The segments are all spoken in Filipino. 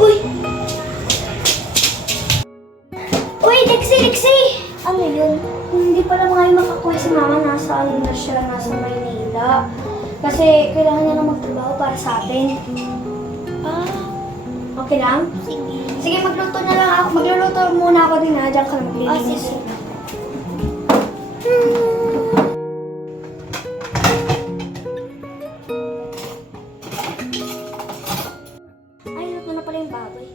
Uy! Uy, Lexi! Ano yun? Hindi pala ngayon makakuha si Mama. Nasa Maynila. Kasi kailangan niya na magtrabaho para sa atin. Okay lang? Sige. Sige, magluto na lang ako. Magluluto muna ako din ha. Diyan ka na maglilinis. Sige. Ay, luto na pala yung baboy.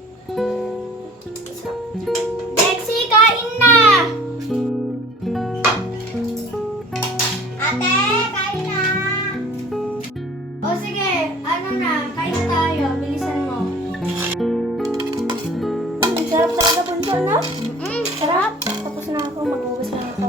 Lexi, kain na! Ate, kain na. O sige, ano na, kain na tayo. Bilisan mo. Sarap talaga punso, no? Sarap. Tapos na ako, maghugas na ako.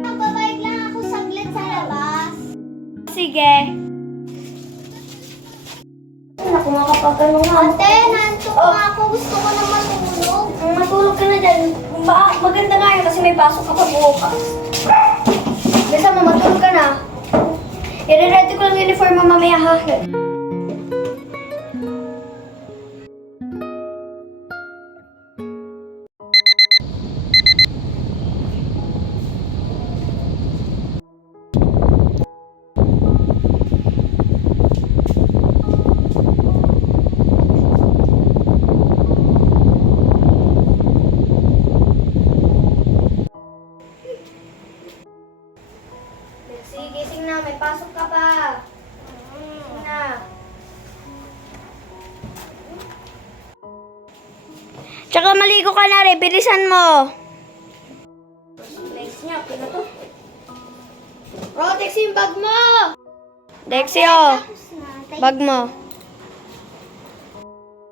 Magbabayad lang ako saglit sa labas. Sige. Naku, makapag-ano nga. Ate, nantok na ako. Gusto ko na matulog. Matulog ka na dyan. Maganda nga yun kasi may pasok ka pa bukas. Basta mo, matulog ka na. I-ready ko lang yung uniform mo mamaya ha. Sige, gising na. May pasok ka pa. Gising na. Tsaka maligo ka na rin. Bilisan mo. Legs niya. Okay na to. Oh, Dexy, yung bag mo. Dexy, oh. Tapos na. Bag mo.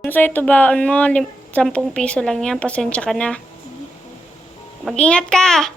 So, ito baon mo. 10 piso lang yan. Pasensya ka na. Mag-ingat ka.